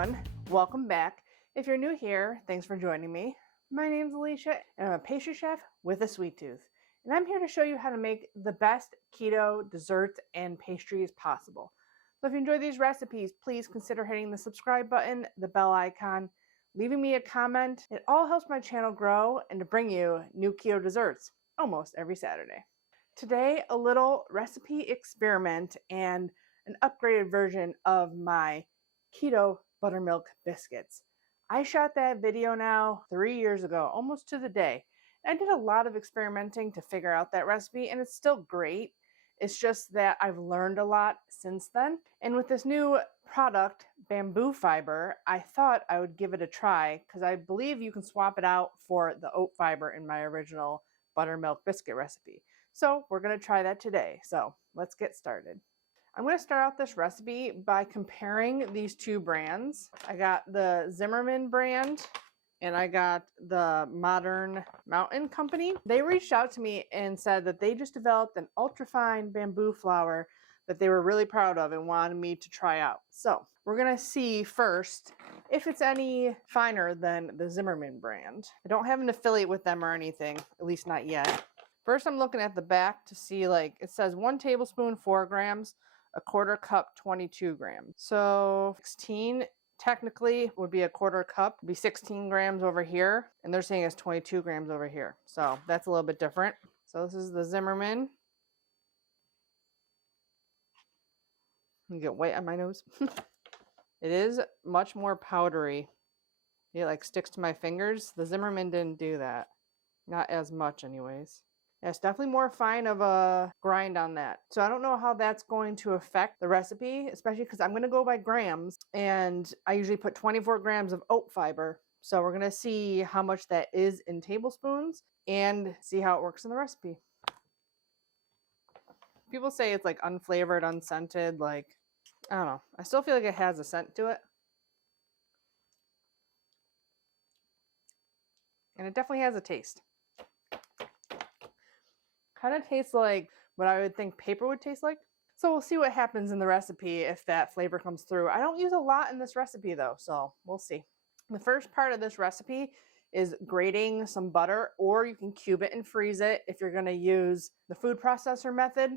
everyone, welcome back. If you're new here, thanks for joining me. My name's Alicia and I'm a pastry chef with a sweet tooth. And I'm here to show you how to make the best keto desserts and pastries possible. So if you enjoy these recipes, please consider hitting the subscribe button, the bell icon, leaving me a comment. It all helps my channel grow and to bring you new keto desserts almost every Saturday. Today, a little recipe experiment and an upgraded version of my Keto Buttermilk Biscuits. I shot that video now 3 years ago, almost to the day. I did a lot of experimenting to figure out that recipe, and it's still great. It's just that I've learned a lot since then. And with this new product, bamboo fiber, I thought I would give it a try because I believe you can swap it out for the oat fiber in my original buttermilk biscuit recipe. So we're going to try that today. So let's get started. I'm going to start out this recipe by comparing these two brands. I got the Zimmerman brand and I got the Modern Mountain Company. They reached out to me and said that they just developed an ultrafine bamboo flour that they were really proud of and wanted me to try out. So we're going to see first if it's any finer than the Zimmerman brand. I don't have an affiliate with them or anything, at least not yet. First, I'm looking at the back to see, like, it says 1 tablespoon, 4 grams, a quarter cup, 22 grams. So 16 technically would be a quarter cup, would be 16 grams over here, and they're saying it's 22 grams over here. So that's a little bit different. So this is the Zimmerman. You get white on my nose. It is much more powdery. It like sticks to my fingers. The Zimmerman didn't do that. Not as much anyways. Yeah, it's definitely more fine of a grind on that. So I don't know how that's going to affect the recipe, especially because I'm going to go by grams. And I usually put 24 grams of oat fiber. So we're going to see how much that is in tablespoons and see how it works in the recipe. People say it's like unflavored, unscented, like, I don't know. I still feel like it has a scent to it. And it definitely has a taste. Kind of tastes like what I would think paper would taste like. So we'll see what happens in the recipe if that flavor comes through. I don't use a lot in this recipe though, so we'll see. The first part of this recipe is grating some butter, or you can cube it and freeze it if you're going to use the food processor method.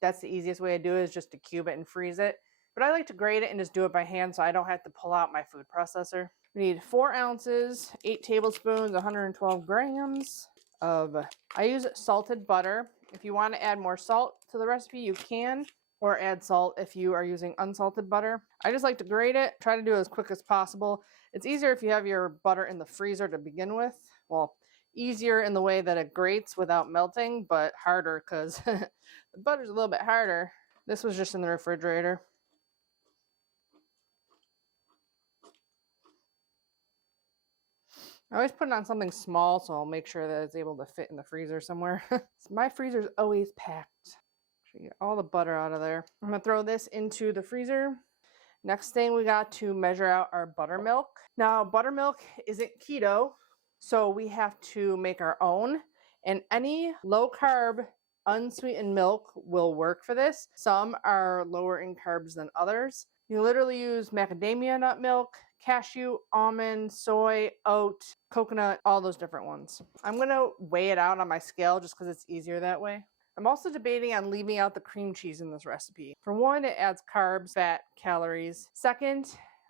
That's the easiest way to do it, is just to cube it and freeze it. But I like to grate it and just do it by hand so I don't have to pull out my food processor. We need 4 ounces, 8 tablespoons, 112 grams of, I use salted butter. If you want to add more salt to the recipe, you can, or add salt if you are using unsalted butter. I just like to grate it, try to do it as quick as possible. It's easier if you have your butter in the freezer to begin with. Well, easier in the way that it grates without melting, but harder because the butter's a little bit harder. This was just in the refrigerator. I always put it on something small, so I'll make sure that it's able to fit in the freezer somewhere. My freezer's always packed. Should get all the butter out of there. I'm going to throw this into the freezer. Next thing, we got to measure out our buttermilk. Now, buttermilk isn't keto, so we have to make our own. And any low-carb, unsweetened milk will work for this. Some are lower in carbs than others. You literally use macadamia nut milk, cashew, almond, soy, oat, coconut, all those different ones. I'm going to weigh it out on my scale just because it's easier that way. I'm also debating on leaving out the cream cheese in this recipe. For one, it adds carbs, fat, calories. Second,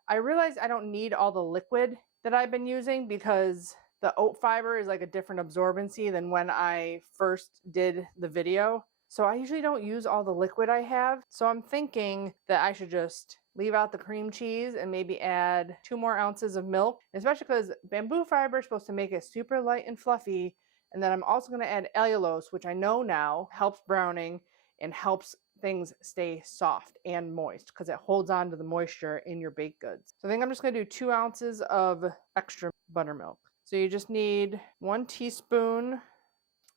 I realize I don't need all the liquid that I've been using because the oat fiber is like a different absorbency than when I first did the video. So I usually don't use all the liquid I have. So I'm thinking that I should just leave out the cream cheese and maybe add 2 more ounces of milk, especially because bamboo fiber is supposed to make it super light and fluffy. And then I'm also going to add allulose, which I know now helps browning and helps things stay soft and moist because it holds on to the moisture in your baked goods. So I think I'm just going to do 2 ounces of extra buttermilk. So you just need 1 teaspoon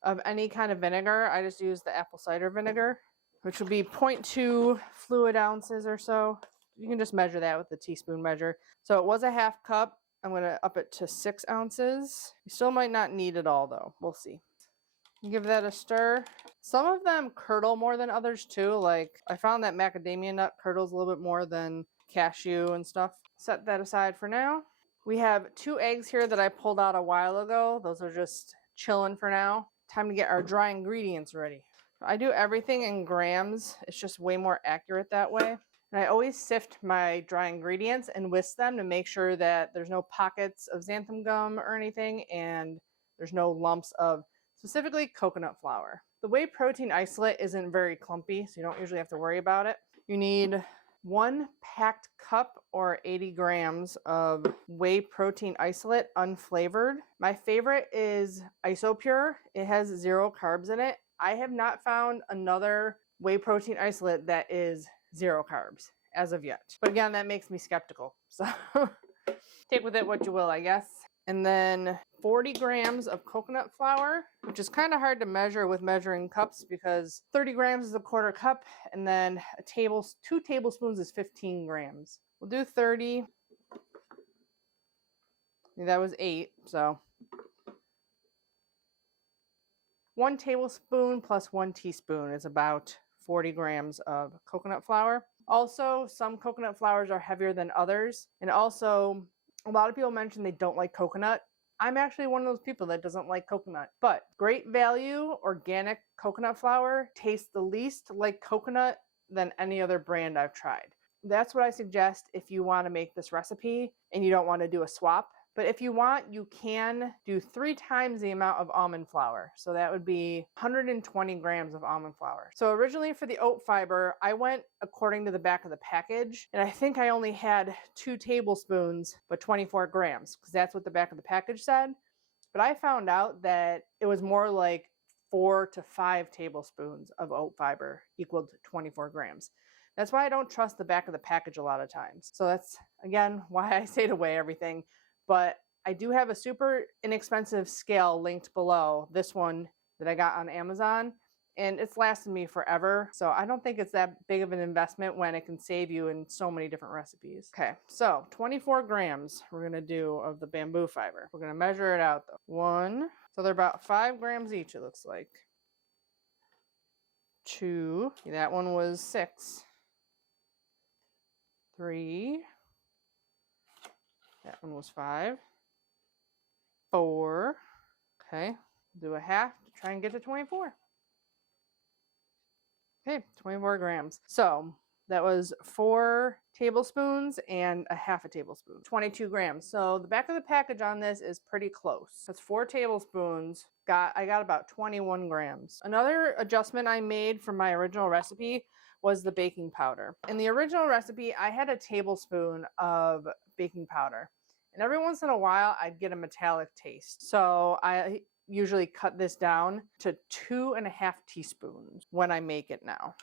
of any kind of vinegar. I just use the apple cider vinegar, which would be 0.2 fluid ounces or so. You can just measure that with the teaspoon measure. So it was a half cup. I'm going to up it to 6 ounces. You still might not need it all though. We'll see. Give that a stir. Some of them curdle more than others too. Like I found that macadamia nut curdles a little bit more than cashew and stuff. set that aside for now. We have 2 eggs here that I pulled out a while ago. Those are just chilling for now. Time to get our dry ingredients ready. I do everything in grams. It's just way more accurate that way. And I always sift my dry ingredients and whisk them to make sure that there's no pockets of xanthan gum or anything, and there's no lumps of specifically coconut flour. The whey protein isolate isn't very clumpy, so you don't usually have to worry about it. You need 1 packed cup or 80 grams of whey protein isolate, unflavored. My favorite is Isopure. It has 0 carbs in it. I have not found another whey protein isolate that is 0 carbs as of yet. But again, that makes me skeptical. So take with it what you will, I guess. And then 40 grams of coconut flour, which is kind of hard to measure with measuring cups because 30 grams is a quarter cup, and then 2 tablespoons is 15 grams. We'll do 30. That was 8, so 1 tablespoon plus 1 teaspoon is about 40 grams of coconut flour. Also, some coconut flours are heavier than others, and also a lot of people mention they don't like coconut. I'm actually one of those people that doesn't like coconut, but Great Value organic coconut flour tastes the least like coconut than any other brand I've tried. That's what I suggest if you want to make this recipe and you don't want to do a swap. But if you want, you can do 3 times the amount of almond flour. So that would be 120 grams of almond flour. So originally for the oat fiber, I went according to the back of the package. And I think I only had 2 tablespoons, but 24 grams, because that's what the back of the package said. But I found out that it was more like 4 to 5 tablespoons of oat fiber equaled 24 grams. That's why I don't trust the back of the package a lot of times. So that's, again, why I say to weigh everything. But I do have a super inexpensive scale linked below, this one that I got on Amazon, and it's lasted me forever. So I don't think it's that big of an investment when it can save you in so many different recipes. Okay, so 24 grams we're going to do of the bamboo fiber. We're going to measure it out though. 1, so they're about 5 grams each, it looks like. 2, that one was 6. 3. That one was 5. 4. Okay, do a half to try and get to 24. Okay, 24 grams. So that was 4 tablespoons and a half a tablespoon. 22 grams. So the back of the package on this is pretty close. That's 4 tablespoons. I got about 21 grams. Another adjustment I made from my original recipe was the baking powder. In the original recipe, I had a tablespoon of baking powder. And every once in a while, I'd get a metallic taste. So I usually cut this down to 2.5 teaspoons when I make it now.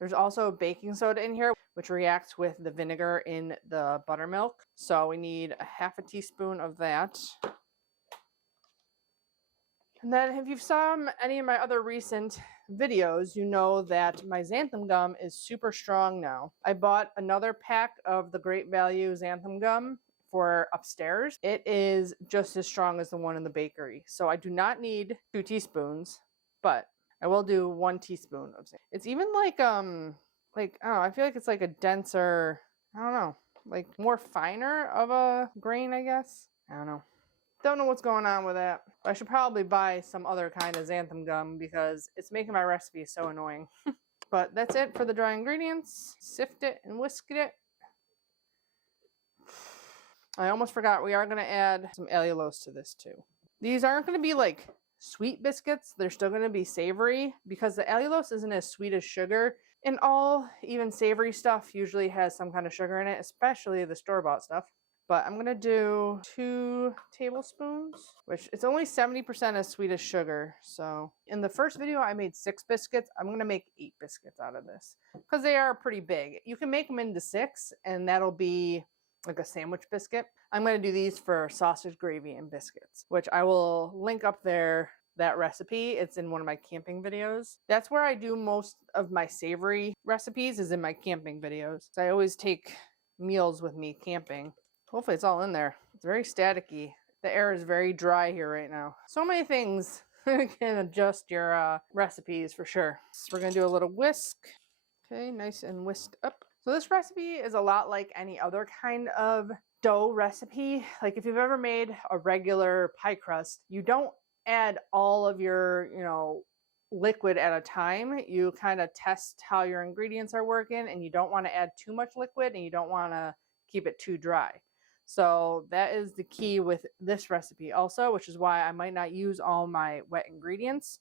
There's also baking soda in here, which reacts with the vinegar in the buttermilk. So we need a half a teaspoon of that. And then if you've saw any of my other recent videos, you know that my xanthan gum is super strong now. I bought another pack of the Great Value xanthan gum for upstairs. It is just as strong as the one in the bakery. So I do not need 2 teaspoons, but I will do 1 teaspoon of xanthan. It's even like I don't know, I feel like it's like a denser, I don't know, like more finer of a grain, I guess. I don't know. Don't know what's going on with that. I should probably buy some other kind of xanthan gum because it's making my recipe so annoying. But that's it for the dry ingredients. Sift it and whisk it. I almost forgot we are going to add some allulose to this too. These aren't going to be like sweet biscuits. They're still going to be savory because the allulose isn't as sweet as sugar. And all even savory stuff usually has some kind of sugar in it, especially the store-bought stuff. But I'm going to do 2 tablespoons, which it's only 70% as sweet as sugar. So in the first video, I made 6 biscuits. I'm going to make 8 biscuits out of this because they are pretty big. You can make them into 6 and that'll be like a sandwich biscuit. I'm going to do these for sausage gravy and biscuits, which I will link up there. That recipe, it's in one of my camping videos. That's where I do most of my savory recipes, is in my camping videos. So I always take meals with me camping. Hopefully it's all in there. It's very staticky. The air is very dry here right now. So many things can adjust your recipes for sure. So we're gonna do a little whisk. Okay, nice and whisked up. So this recipe is a lot like any other kind of dough recipe. Like if you've ever made a regular pie crust, you don't add all of your, liquid at a time. You kind of test how your ingredients are working, and you don't want to add too much liquid and you don't want to keep it too dry. So that is the key with this recipe also, which is why I might not use all my wet ingredients,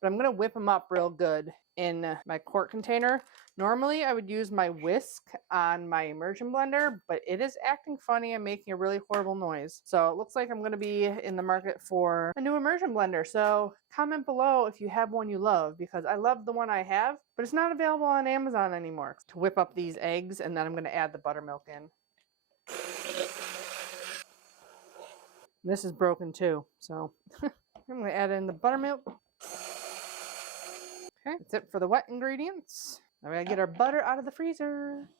but I'm going to whip them up real good in my quart container. Normally I would use my whisk on my immersion blender, but it is acting funny and making a really horrible noise. So it looks like I'm going to be in the market for a new immersion blender. So comment below if you have one you love, because I love the one I have, but it's not available on Amazon anymore. To whip up these eggs, and then I'm going to add the buttermilk in. This is broken too, so I'm going to add in the buttermilk. Okay, that's it for the wet ingredients. Now we gotta get our butter out of the freezer.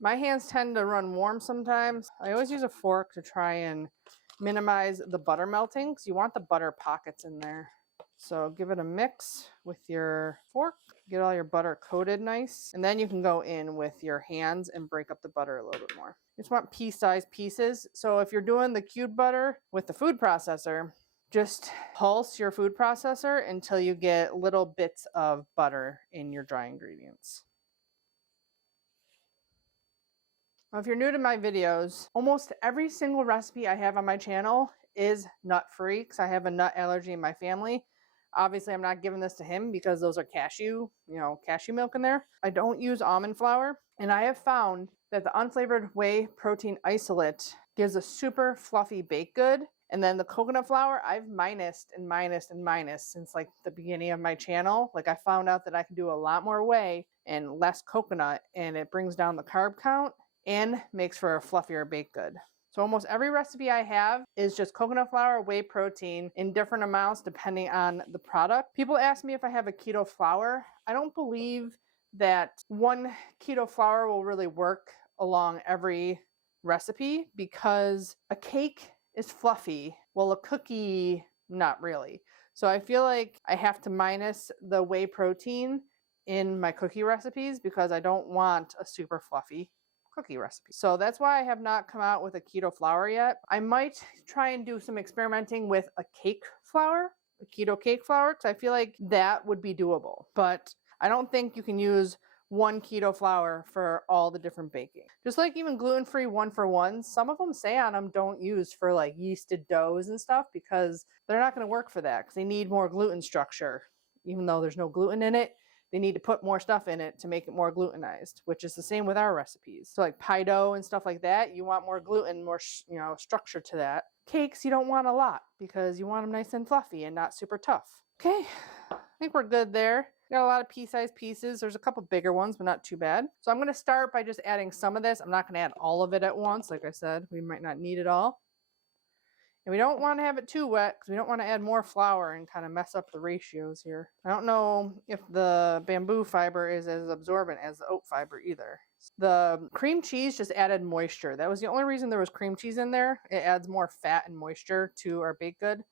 My hands tend to run warm sometimes. I always use a fork to try and minimize the butter melting, because you want the butter pockets in there. So give it a mix with your fork. Get all your butter coated nice. And then you can go in with your hands and break up the butter a little bit more. You just want pea-sized pieces. So if you're doing the cubed butter with the food processor, just pulse your food processor until you get little bits of butter in your dry ingredients. Now, if you're new to my videos, almost every single recipe I have on my channel is nut-free, because I have a nut allergy in my family. Obviously, I'm not giving this to him because those are cashew milk in there. I don't use almond flour, and I have found that the Unflavored Whey Protein Isolate gives a super fluffy baked good. And then the coconut flour, I've minused and minused and minused since like the beginning of my channel. Like I found out that I can do a lot more whey and less coconut, and it brings down the carb count and makes for a fluffier baked good. So almost every recipe I have is just coconut flour, whey protein in different amounts depending on the product. People ask me if I have a keto flour. I don't believe that one keto flour will really work along every recipe, because a cake is fluffy. Well, a cookie, not really. So I feel like I have to minus the whey protein in my cookie recipes, because I don't want a super fluffy cookie recipe. So that's why I have not come out with a keto flour yet. I might try and do some experimenting with a cake flour, a keto cake flour, because I feel like that would be doable. But I don't think you can use one keto flour for all the different baking. Just like even gluten-free 1-for-1s, some of them say on them don't use for like yeasted doughs and stuff, because they're not going to work for that, because they need more gluten structure. Even though there's no gluten in it, they need to put more stuff in it to make it more glutenized, which is the same with our recipes. So like pie dough and stuff like that, you want more gluten, more structure to that. Cakes, you don't want a lot, because you want them nice and fluffy and not super tough. Okay, I think we're good there. Got a lot of pea-sized pieces. There's a couple bigger ones, but not too bad. So I'm going to start by just adding some of this. I'm not going to add all of it at once. Like I said, we might not need it all. And we don't want to have it too wet, because we don't want to add more flour and kind of mess up the ratios here. I don't know if the bamboo fiber is as absorbent as the oat fiber either. The cream cheese just added moisture. That was the only reason there was cream cheese in there. It adds more fat and moisture to our baked good.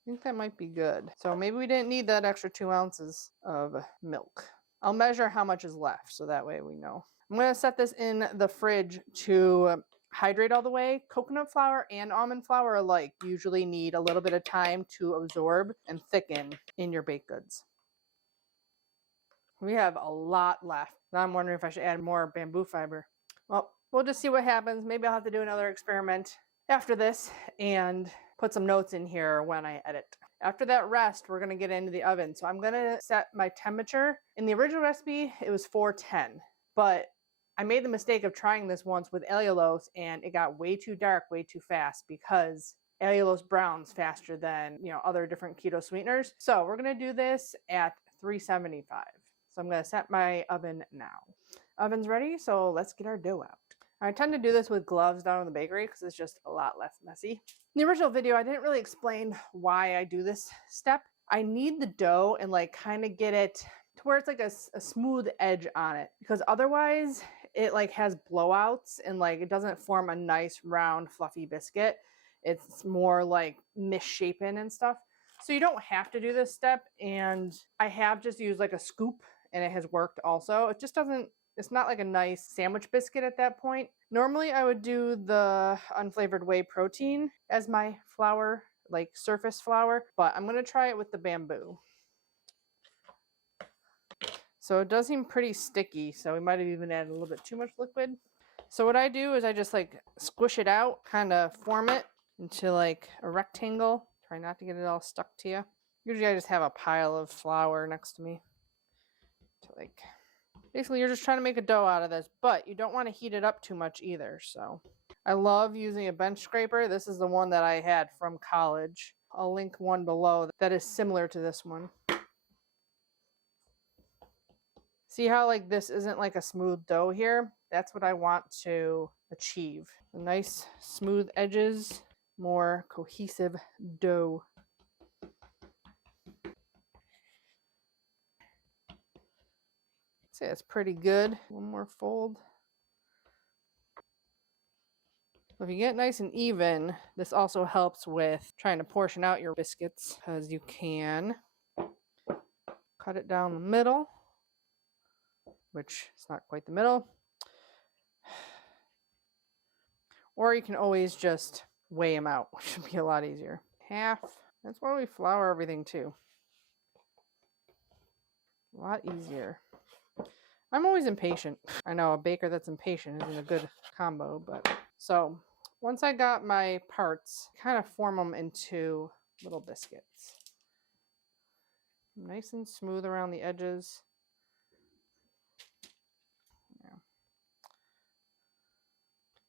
I think that might be good. So maybe we didn't need that extra 2 ounces of milk. I'll measure how much is left, so that way we know. I'm going to set this in the fridge to hydrate all the way. Coconut flour and almond flour alike usually need a little bit of time to absorb and thicken in your baked goods. We have a lot left. Now I'm wondering if I should add more bamboo fiber. Well, we'll just see what happens. Maybe I'll have to do another experiment after this and put some notes in here when I edit. After that rest, we're going to get into the oven. So I'm going to set my temperature. In the original recipe, it was 410, but I made the mistake of trying this once with allulose, and it got way too dark, way too fast, because allulose browns faster than, other different keto sweeteners. So we're going to do this at 375. So I'm going to set my oven now. Oven's ready, so let's get our dough out. I tend to do this with gloves down in the bakery because it's just a lot less messy. In the original video, I didn't really explain why I do this step. I need the dough and kind of get it to where it's like a smooth edge on it, because otherwise it has blowouts and it doesn't form a nice round fluffy biscuit. It's more misshapen and stuff. So you don't have to do this step, and I have just used a scoop and it has worked also. It just doesn't, it's not like a nice sandwich biscuit at that point. Normally I would do the Unflavored Whey Protein as my flour, like surface flour, but I'm gonna try it with the bamboo. So it does seem pretty sticky, so we might have even added a little bit too much liquid. So what I do is I just like squish it out, kind of form it into like a rectangle. Try not to get it all stuck to you. Usually I just have a pile of flour next to me. To like, basically you're just trying to make a dough out of this, but you don't want to heat it up too much either. So I love using a bench scraper. This is the one that I had from college. I'll link one below that is similar to this one. See how like this isn't like a smooth dough here? That's what I want to achieve. The nice smooth edges, more cohesive dough. See, that's pretty good. One more fold. So if you get nice and even, this also helps with trying to portion out your biscuits, because you can cut it down the middle, which is not quite the middle. Or you can always just weigh them out, which would be a lot easier. Half. That's why we flour everything too. A lot easier. I'm always impatient. I know a baker that's impatient isn't a good combo, but so once I got my parts, kind of form them into little biscuits. Nice and smooth around the edges.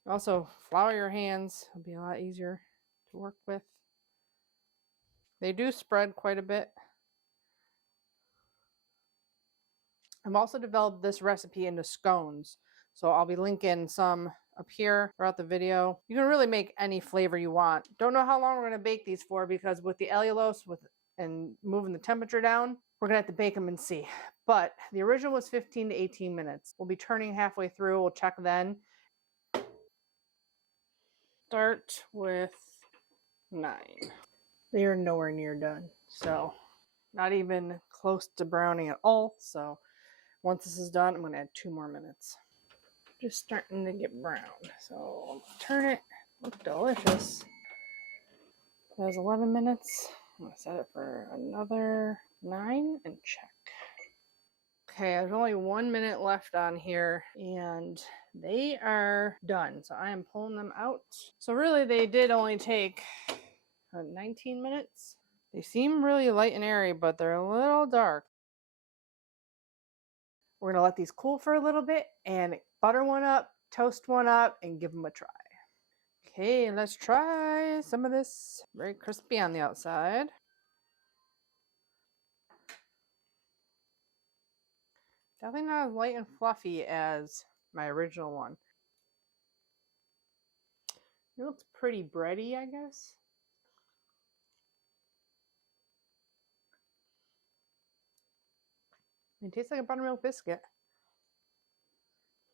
Also, flour your hands. It'll be a lot easier to work with. They do spread quite a bit. I've also developed this recipe into scones. So I'll be linking some up here throughout the video. You can really make any flavor you want. Don't know how long we're going to bake these for, because with the allulose and moving the temperature down, we're going to have to bake them and see. But the original was 15 to 18 minutes. We'll be turning halfway through. We'll check then. Start with 9. They are nowhere near done, so not even close to browning at all. So once this is done, I'm going to add 2 more minutes. Just starting to get brown, so turn it. Look delicious. That was 11 minutes. I'm going to set it for another 9 and check. Okay, there's only 1 minute left on here, and they are done. So I am pulling them out. So really, they did only take 19 minutes. They seem really light and airy, but they're a little dark. We're going to let these cool for a little bit and butter one up, toast one up, and give them a try. Okay, let's try some of this. Very crispy on the outside. Definitely not as light and fluffy as my original one. It looks pretty bready, I guess. It tastes like a buttermilk biscuit.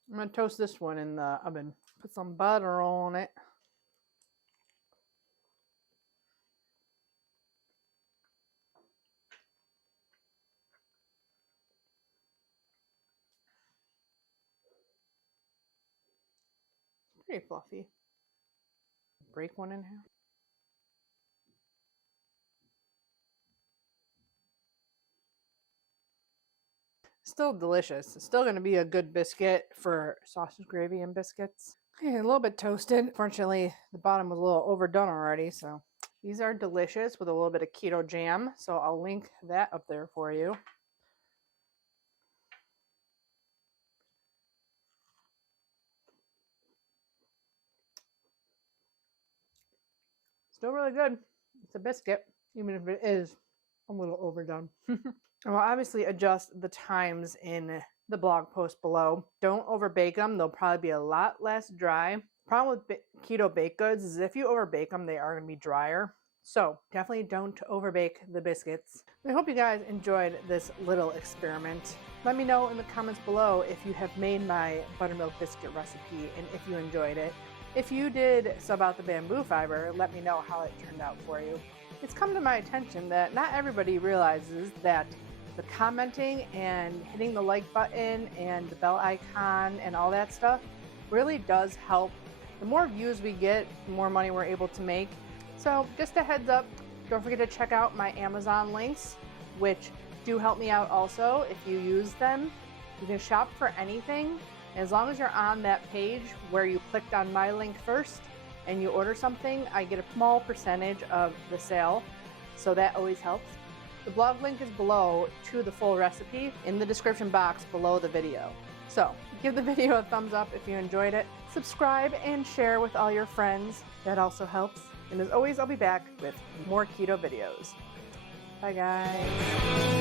I'm going to toast this one in the oven. Put some butter on it. Pretty fluffy. Break one in half. Still delicious. It's still going to be a good biscuit for sausage gravy and biscuits. Okay, a little bit toasted. Fortunately, the bottom was a little overdone already, so these are delicious with a little bit of keto jam. So I'll link that up there for you. Still really good. It's a biscuit, even if it is a little overdone. I'll obviously adjust the times in the blog post below. Don't overbake them. They'll probably be a lot less dry. Problem with keto baked goods is if you overbake them, they are going to be drier. So definitely don't overbake the biscuits. I hope you guys enjoyed this little experiment. Let me know in the comments below if you have made my buttermilk biscuit recipe and if you enjoyed it. If you did sub out the bamboo fiber, let me know how it turned out for you. It's come to my attention that not everybody realizes that the commenting and hitting the like button and the bell icon and all that stuff really does help. The more views we get, the more money we're able to make. So just a heads up, don't forget to check out my Amazon links, which do help me out also if you use them. You can shop for anything. As long as you're on that page where you clicked on my link first and you order something, I get a small percentage of the sale. So that always helps. The blog link is below to the full recipe in the description box below the video. So give the video a thumbs up if you enjoyed it. Subscribe and share with all your friends. That also helps. And as always, I'll be back with more keto videos. Bye guys.